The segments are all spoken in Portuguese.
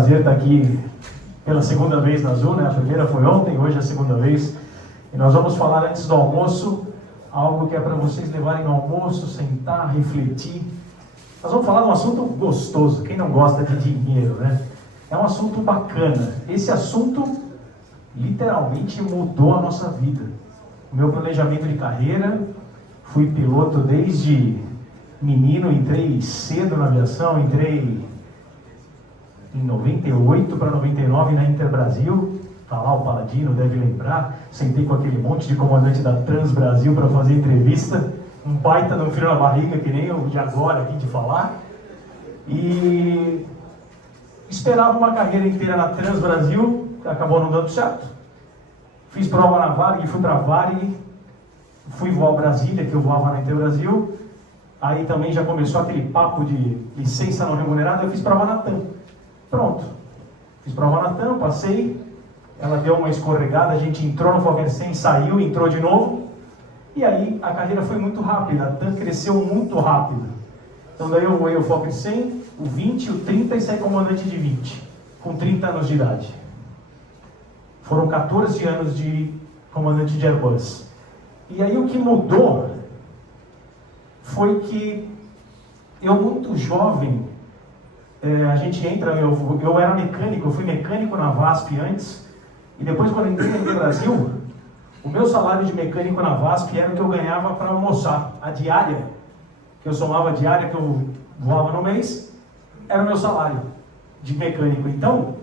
Prazer estar aqui pela segunda vez na Azul, né? A primeira foi ontem, hoje é a segunda vez. E nós vamos falar antes do almoço, algo que é para vocês levarem no almoço, sentar, refletir. Nós vamos falar de um assunto gostoso, quem não gosta de dinheiro, né? É um assunto bacana. Esse assunto literalmente mudou a nossa vida. O meu planejamento de carreira, fui piloto desde menino, entrei cedo na aviação, entrei em 98 para 99 na Interbrasil, tá lá o Paladino, deve lembrar, sentei com aquele monte de comandante da Transbrasil para fazer entrevista, um baita no frio na barriga, que nem eu de agora aqui de falar, e esperava uma carreira inteira na Transbrasil, que acabou não dando certo. Fiz prova na Varig, fui para a Varig, fui voar Brasília, que eu voava na Interbrasil, aí também já começou aquele papo de licença não remunerada, eu fiz prova na TAM. Pronto, fiz prova na TAM, passei, ela deu uma escorregada, a gente entrou no Fokker 100, saiu, entrou de novo, e aí a carreira foi muito rápida, a TAM cresceu muito rápido. Então daí eu voei o Fokker 100, o 20, o 30 e saí comandante de 20, com 30 anos de idade. Foram 14 anos de comandante de Airbus. E aí o que mudou foi que eu muito jovem, a gente entra, eu era mecânico, eu fui mecânico na VASP antes, e depois quando eu entrei no Brasil, o meu salário de mecânico na VASP era o que eu ganhava para almoçar. A diária, que eu somava a diária que eu voava no mês, era o meu salário de mecânico. Então,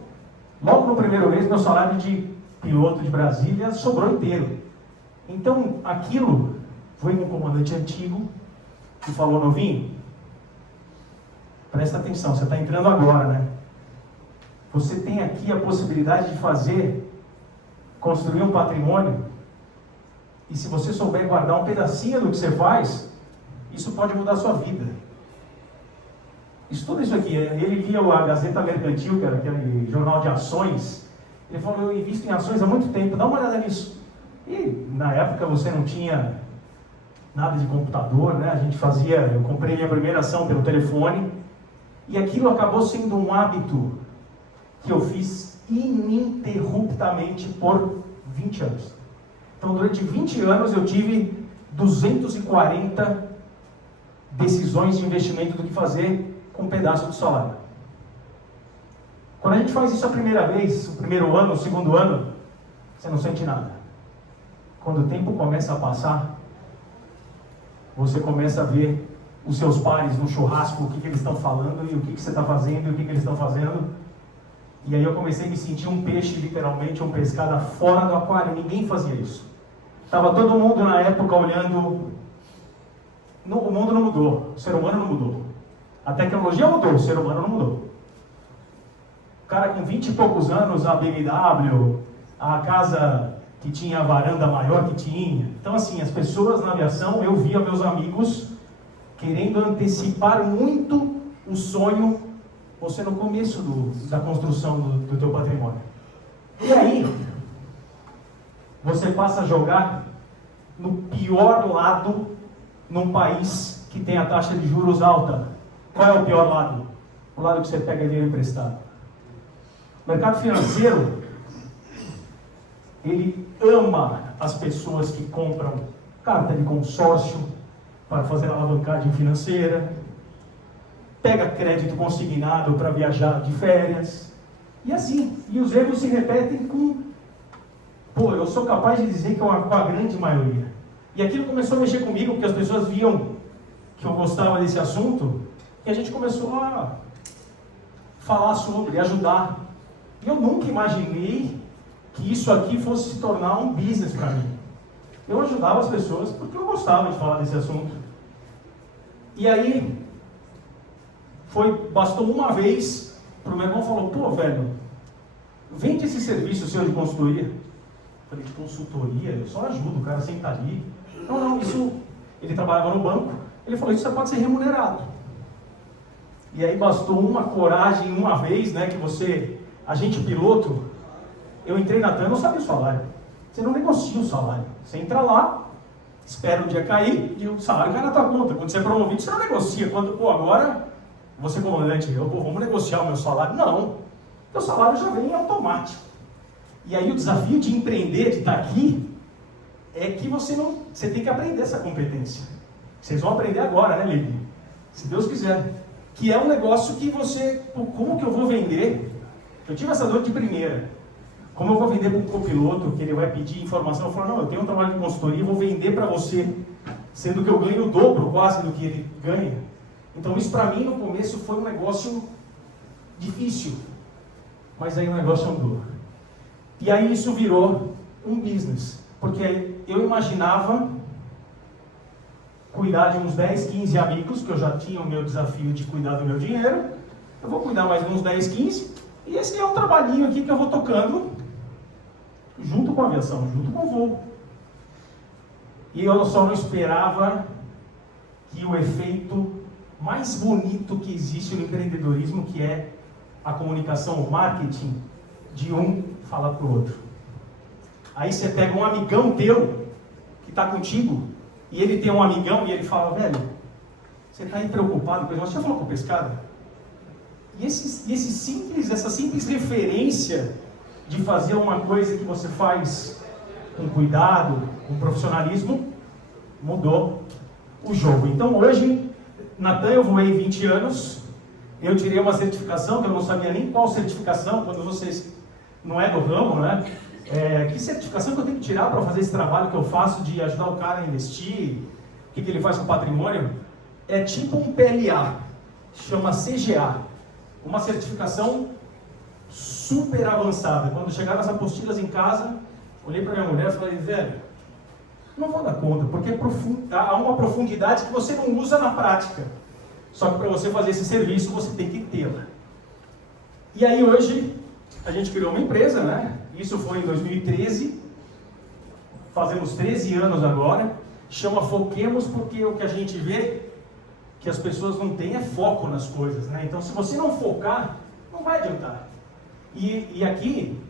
logo no primeiro mês, meu salário de piloto de Brasília sobrou inteiro. Então, aquilo foi um comandante antigo que falou: novinho, presta atenção, você está entrando agora, né? Você tem aqui a possibilidade de construir um patrimônio, e se você souber guardar um pedacinho do que você faz, isso pode mudar a sua vida. Estuda isso aqui. Ele lia a Gazeta Mercantil, que era aquele jornal de ações. Ele falou: eu invisto em ações há muito tempo, dá uma olhada nisso. E na época você não tinha nada de computador, né? Eu comprei minha primeira ação pelo telefone, e aquilo acabou sendo um hábito que eu fiz ininterruptamente por 20 anos. Então, durante 20 anos eu tive 240 decisões de investimento do que fazer com um pedaço do salário. Quando a gente faz isso a primeira vez, o primeiro ano, o segundo ano, você não sente nada. Quando o tempo começa a passar, você começa a ver os seus pares no churrasco, o que eles estão falando, e o que você está fazendo, e o que eles estão fazendo. E aí eu comecei a me sentir um peixe, literalmente, um pescada fora do aquário. Ninguém fazia isso. Estava todo mundo na época olhando. O mundo não mudou, o ser humano não mudou. A tecnologia mudou, o ser humano não mudou. O cara com 20 e poucos anos, a BMW, a casa que tinha a varanda maior que tinha. Então assim, as pessoas na aviação, eu via meus amigos querendo antecipar muito o sonho, você no começo da construção do teu patrimônio. E aí, você passa a jogar no pior lado num país que tem a taxa de juros alta. Qual é o pior lado? O lado que você pega dinheiro emprestado. O mercado financeiro, ele ama as pessoas que compram carta de consórcio para fazer alavancagem financeira, pega crédito consignado para viajar de férias, e assim, e os erros se repetem eu sou capaz de dizer que com a grande maioria. E aquilo começou a mexer comigo, porque as pessoas viam que eu gostava desse assunto, e a gente começou a falar sobre, ajudar. E eu nunca imaginei que isso aqui fosse se tornar um business para mim. Eu ajudava as pessoas porque eu gostava de falar desse assunto. E aí, bastou uma vez, o meu irmão falou: pô, velho, vende esse serviço seu de consultoria. Eu falei: de consultoria? Eu só ajudo, o cara senta ali. Não, isso... Ele trabalhava no banco, ele falou: isso pode ser remunerado. E aí bastou uma coragem, uma vez, né, agente piloto, eu entrei na TAM, eu não sabia o salário. Você não negocia o salário. Você entra lá, espera o dia cair e o salário cai na tua conta. Quando você é promovido, você não negocia. Agora, você comandante, vamos negociar o meu salário. Não. Então o salário já vem automático. E aí o desafio de empreender, de estar aqui, é que você tem que aprender essa competência. Vocês vão aprender agora, né, Levi? Se Deus quiser. Que é um negócio que como que eu vou vender? Eu tive essa dor de primeira. Como eu vou vender para um copiloto, que ele vai pedir informação, eu falo, não, eu tenho um trabalho de consultoria, vou vender para você, sendo que eu ganho o dobro quase do que ele ganha. Então isso para mim no começo foi um negócio difícil, mas aí o negócio andou. E aí isso virou um business, porque eu imaginava cuidar de uns 10, 15 amigos, que eu já tinha o meu desafio de cuidar do meu dinheiro, eu vou cuidar mais de uns 10, 15, e esse é um trabalhinho aqui que eu vou tocando junto com a aviação, junto com o voo. E eu só não esperava que o efeito mais bonito que existe no empreendedorismo, que é a comunicação, o marketing, de um falar para o outro. Aí você pega um amigão teu, que está contigo, e ele tem um amigão, e ele fala, velho, você está aí preocupado com isso? Você já falou com o pescado? E essa simples referência de fazer uma coisa que você faz com cuidado, com profissionalismo, mudou o jogo. Então hoje, Natan, eu voei 20 anos, eu tirei uma certificação, que eu não sabia nem qual certificação, quando vocês não é do ramo, né? Que certificação que eu tenho que tirar para fazer esse trabalho que eu faço de ajudar o cara a investir, o que ele faz com o patrimônio? É tipo um PLA, chama CGA, uma certificação super avançada. Quando chegaram as apostilas em casa, olhei para minha mulher e falei, velho, não vou dar conta, porque há uma profundidade que você não usa na prática. Só que para você fazer esse serviço, você tem que tê-la. E aí hoje, a gente criou uma empresa, né? Isso foi em 2013, fazemos 13 anos agora, chama Foquemos, porque o que a gente vê que as pessoas não têm é foco nas coisas, né? Então se você não focar, não vai adiantar. E aqui,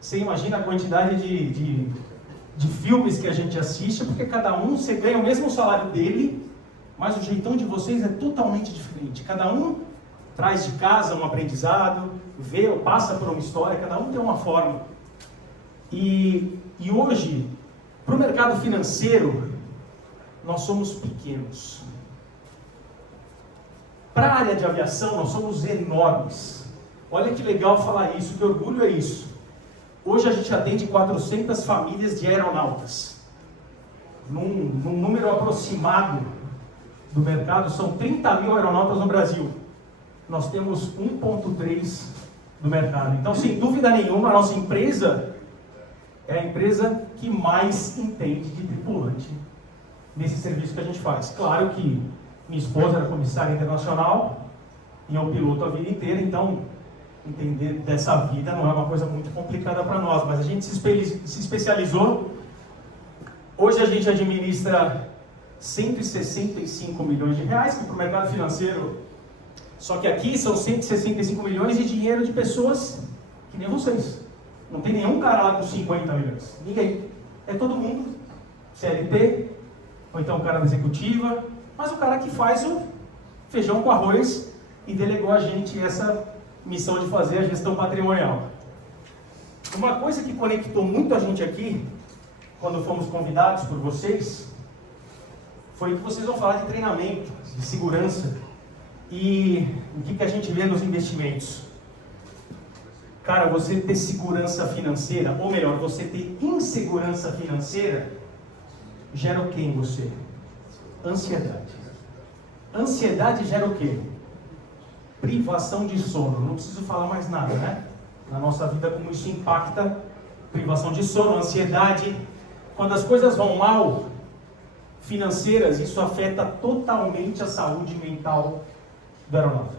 você imagina a quantidade de filmes que a gente assiste, porque cada um, você ganha o mesmo salário dele, mas o jeitão de vocês é totalmente diferente. Cada um traz de casa um aprendizado, vê ou passa por uma história, cada um tem uma forma. E hoje, para o mercado financeiro, nós somos pequenos. Para a área de aviação, nós somos enormes. Olha que legal falar isso, que orgulho é isso. Hoje a gente atende 400 famílias de aeronautas. Num número aproximado do mercado, são 30 mil aeronautas no Brasil. Nós temos 1,3 do mercado. Então, sem dúvida nenhuma, a nossa empresa é a empresa que mais entende de tripulante nesse serviço que a gente faz. Claro que minha esposa era comissária internacional e eu piloto a vida inteira, então entender dessa vida não é uma coisa muito complicada para nós, mas a gente se especializou. Hoje a gente administra 165 milhões de reais, que para o mercado financeiro, só que aqui são 165 milhões de dinheiro de pessoas que nem vocês. Não tem nenhum cara lá com 50 milhões. Ninguém. É todo mundo. CLT, ou então o cara da executiva, mas o cara que faz o feijão com arroz e delegou a gente essa missão de fazer a gestão patrimonial. Uma coisa que conectou muito a gente aqui, quando fomos convidados por vocês, foi que vocês vão falar de treinamento, de segurança e o que a gente vê nos investimentos. Cara, você ter segurança financeira, ou melhor, você ter insegurança financeira, gera o que em você? Ansiedade. Ansiedade gera o quê? Privação de sono. Não preciso falar mais nada, né? Na nossa vida, como isso impacta. Privação de sono, ansiedade. Quando as coisas vão mal, financeiras, isso afeta totalmente a saúde mental do aeronauta.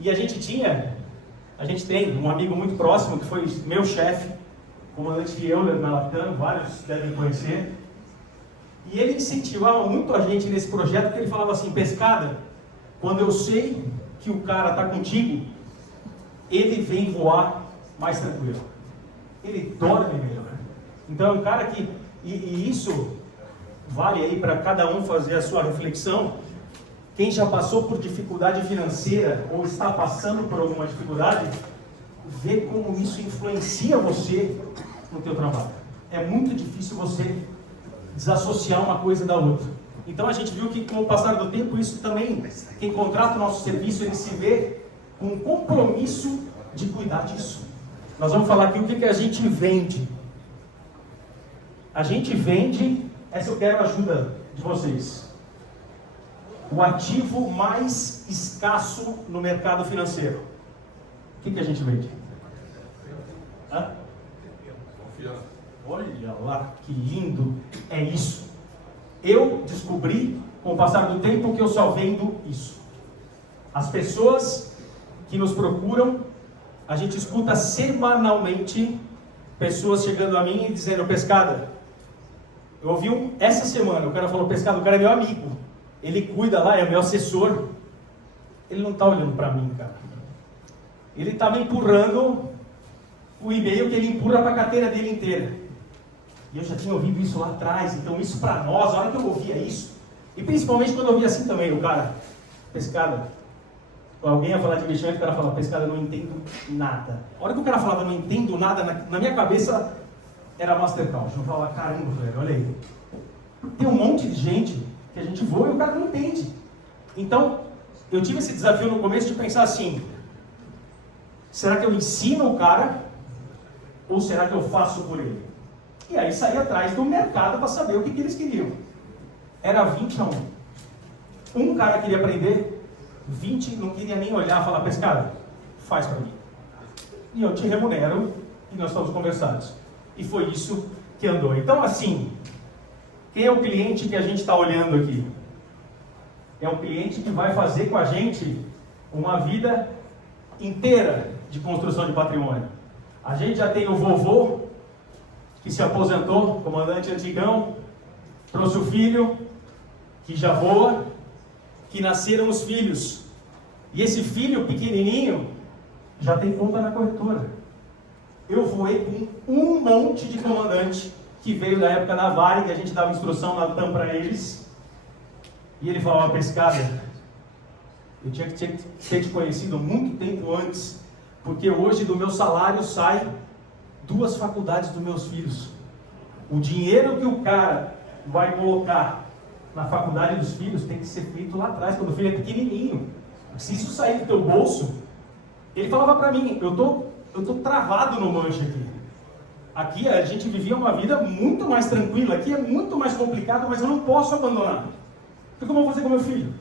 E a gente tem um amigo muito próximo, que foi meu chefe, comandante Euler na Latam, vários devem conhecer. E ele incentivava muito a gente nesse projeto, porque ele falava assim, pescada, quando eu sei que o cara está contigo, ele vem voar mais tranquilo. Ele dorme melhor. Então é um cara que, e isso vale aí para cada um fazer a sua reflexão. Quem já passou por dificuldade financeira ou está passando por alguma dificuldade, ver como isso influencia você no teu trabalho. É muito difícil você desassociar uma coisa da outra. Então a gente viu que com o passar do tempo, isso também, quem contrata o nosso serviço, ele se vê com um compromisso de cuidar disso. Nós vamos falar aqui o que a gente vende. A gente vende, essa eu quero a ajuda de vocês. O ativo mais escasso no mercado financeiro. O que a gente vende? Hã? Olha lá, que lindo é isso. Eu descobri, com o passar do tempo, que eu só vendo isso. As pessoas que nos procuram, a gente escuta semanalmente pessoas chegando a mim e dizendo: Pescada, eu ouvi essa semana, o cara falou: Pescada, o cara é meu amigo, ele cuida lá, é meu assessor. Ele não está olhando para mim, cara. Ele está me empurrando o e-mail que ele empurra para a carteira dele inteira. E eu já tinha ouvido isso lá atrás, então isso para nós, a hora que eu ouvia isso, e principalmente quando eu ouvia assim também, o cara: Pescada, alguém ia falar de investimento, o cara fala: Pescada, eu não entendo nada. A hora que o cara falava não entendo nada, na minha cabeça era Mastercard. Eu falava: caramba, velho, olha aí. Tem um monte de gente que a gente voa e o cara não entende. Então, eu tive esse desafio no começo de pensar assim: será que eu ensino o cara ou será que eu faço por ele? E aí saí atrás do mercado para saber o que eles queriam. Era 20 a 1. Um cara queria aprender, 20 não queria nem olhar, falar: Pescada, faz para mim. E eu te remunero e nós estamos conversados. E foi isso que andou. Então, assim, quem é o cliente que a gente está olhando aqui? É um cliente que vai fazer com a gente uma vida inteira de construção de patrimônio. A gente já tem o vovô que se aposentou, comandante antigão, trouxe o filho, que já voa, que nasceram os filhos. E esse filho pequenininho já tem conta na corretora. Eu voei com um monte de comandante que veio da época da Vale, que a gente dava instrução na TAM para eles. E ele falava: Pescada, eu tinha que ter te conhecido muito tempo antes, porque hoje do meu salário sai 2 faculdades dos meus filhos. O dinheiro que o cara vai colocar na faculdade dos filhos tem que ser feito lá atrás, quando o filho é pequenininho. Se isso sair do teu bolso, ele falava para mim: eu tô travado no manche aqui. Aqui a gente vivia uma vida muito mais tranquila, aqui é muito mais complicado, mas eu não posso abandonar. Então como eu vou fazer com meu filho?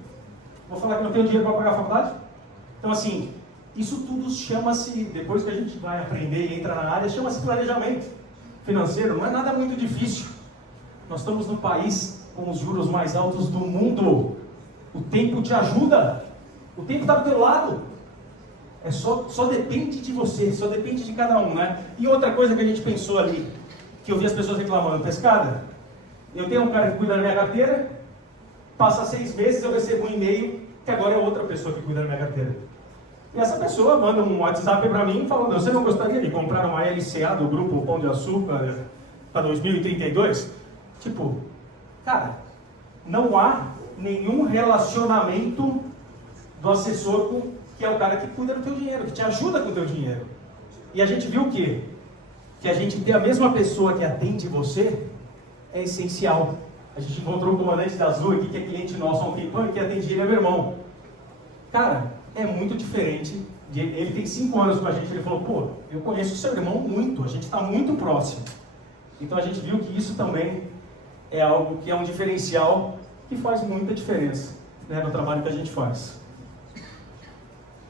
Vou falar que não tenho dinheiro para pagar a faculdade? Então assim, isso tudo chama-se, depois que a gente vai aprender e entra na área, chama-se planejamento financeiro. Não é nada muito difícil. Nós estamos no país com os juros mais altos do mundo. O tempo te ajuda. O tempo está do teu lado. Só depende de você, só depende de cada um, né? E outra coisa que a gente pensou ali, que eu vi as pessoas reclamando: Pescada, eu tenho um cara que cuida da minha carteira, passa 6 meses, eu recebo um e-mail que agora é outra pessoa que cuida da minha carteira. E essa pessoa manda um WhatsApp para mim falando: você não gostaria de comprar uma LCA do Grupo Pão de Açúcar para 2032? Tipo, cara, não há nenhum relacionamento do assessor com que é o cara que cuida do teu dinheiro, que te ajuda com o teu dinheiro. E a gente viu o quê? Que a gente ter a mesma pessoa que atende você é essencial. A gente encontrou o comandante da Azul aqui, que é cliente nosso há um tempão, e que atende ele é meu irmão. Cara, é muito diferente. Ele tem 5 anos com a gente, ele falou: pô, eu conheço o seu irmão muito, a gente está muito próximo. Então a gente viu que isso também é algo que é um diferencial que faz muita diferença, né, no trabalho que a gente faz.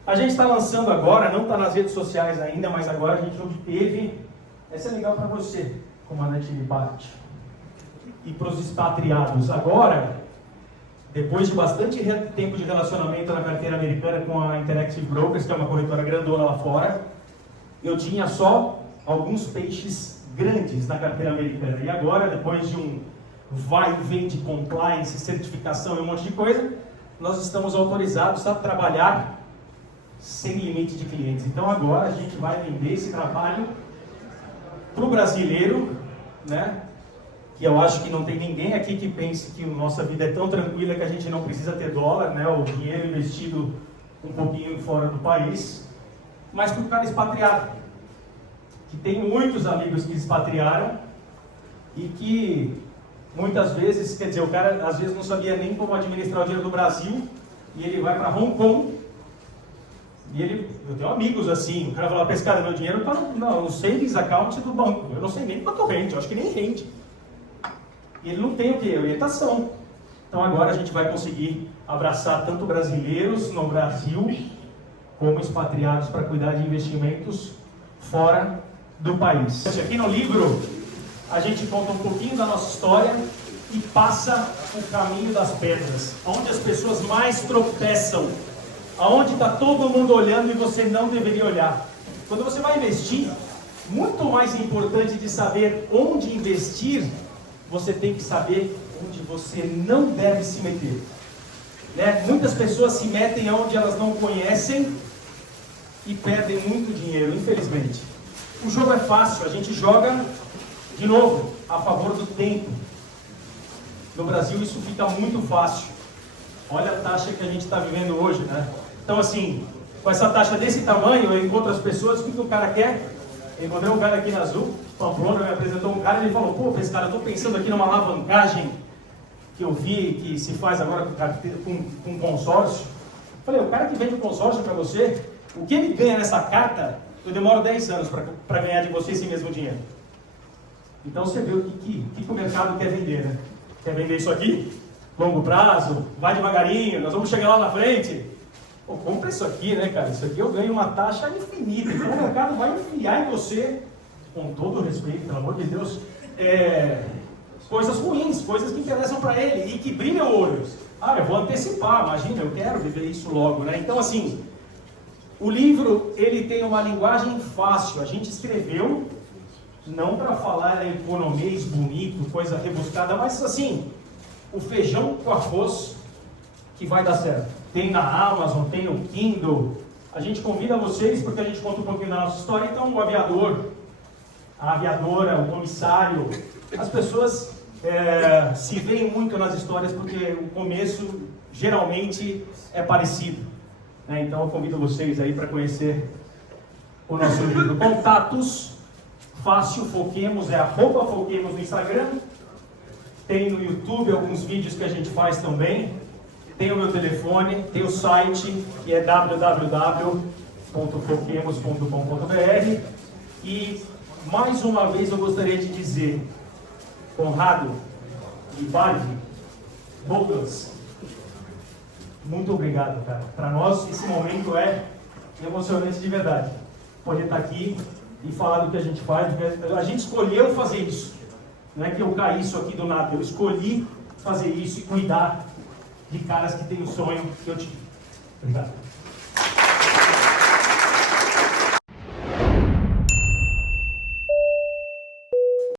A gente está lançando agora, não está nas redes sociais ainda, mas agora a gente obteve, essa é legal para você, comandante Libate, e para os expatriados. Agora, depois de bastante tempo de relacionamento na carteira americana com a Interactive Brokers, que é uma corretora grandona lá fora, eu tinha só alguns peixes grandes na carteira americana. E agora, depois de um vai e vem de compliance, certificação e um monte de coisa, nós estamos autorizados a trabalhar sem limite de clientes. Então agora a gente vai vender esse trabalho para o brasileiro, né? Que eu acho que não tem ninguém aqui que pense que a nossa vida é tão tranquila que a gente não precisa ter dólar, né? O dinheiro investido um pouquinho fora do país. mas para o cara expatriado, que tem muitos amigos que expatriaram e que muitas vezes, quer dizer, o cara às vezes não sabia nem como administrar o dinheiro do Brasil e ele vai para Hong Kong e eu tenho amigos assim, o cara fala, pescada, meu dinheiro está no savings account do banco, eu não sei nem quanto rende, eu acho que nem rende. E ele não tem o que? Orientação. Então agora a gente vai conseguir abraçar tanto brasileiros no Brasil como expatriados para cuidar de investimentos fora do país. Aqui no livro a gente conta um pouquinho da nossa história e passa o caminho das pedras, onde as pessoas mais tropeçam, aonde está todo mundo olhando e você não deveria olhar. Quando você vai investir, muito mais importante de saber onde investir, você tem que saber onde você não deve se meter. Né? Muitas pessoas se metem onde elas não conhecem e perdem muito dinheiro, infelizmente. O jogo é fácil, a gente joga, de novo, a favor do tempo. No Brasil isso fica muito fácil. Olha a taxa que a gente está vivendo hoje, né? Então assim, com essa taxa desse tamanho, eu encontro as pessoas, o que o cara quer? Eu encontrei um cara aqui na Azul, Pamplona, me apresentou um cara e ele falou, pô, cara, eu estou pensando aqui numa alavancagem que eu vi que se faz agora com consórcio. Eu falei, o cara que vende o consórcio para você, o que ele ganha nessa carta, eu demoro 10 anos para ganhar de você esse mesmo dinheiro. Então você vê o que o mercado quer vender, né? Quer vender isso aqui? Longo prazo, vai devagarinho, nós vamos chegar lá na frente. Pô, compra isso aqui, né, cara? Isso aqui eu ganho uma taxa infinita. Então o mercado vai enfiar em você, com todo o respeito, pelo amor de Deus, coisas ruins, coisas que interessam para ele e que brilham o olho. Ah, eu vou antecipar, imagina, eu quero viver isso logo, né? Então, assim, o livro, ele tem uma linguagem fácil. A gente escreveu, não para falar economês bonito, coisa rebuscada, mas, assim, o feijão com arroz que vai dar certo. Tem na Amazon, tem no Kindle. A gente convida vocês porque a gente conta um pouquinho da nossa história. Então, o aviador, a aviadora, o comissário, as pessoas se veem muito nas histórias porque o começo geralmente é parecido, né? Então eu convido vocês aí para conhecer o nosso livro. Contatos, fácil, Foquemos, @Foquemos no Instagram. Tem no YouTube alguns vídeos que a gente faz também. Tem o meu telefone, tem o site que é www.foquemos.com.br. E mais uma vez eu gostaria de dizer, Conrado, Ibardi, Douglas, muito obrigado, cara. Para nós esse momento é emocionante de verdade. Poder estar aqui e falar do que a gente faz. A gente escolheu fazer isso. Não é que eu caí isso aqui do nada. Eu escolhi fazer isso e cuidar de caras que têm o sonho que eu tive. Obrigado.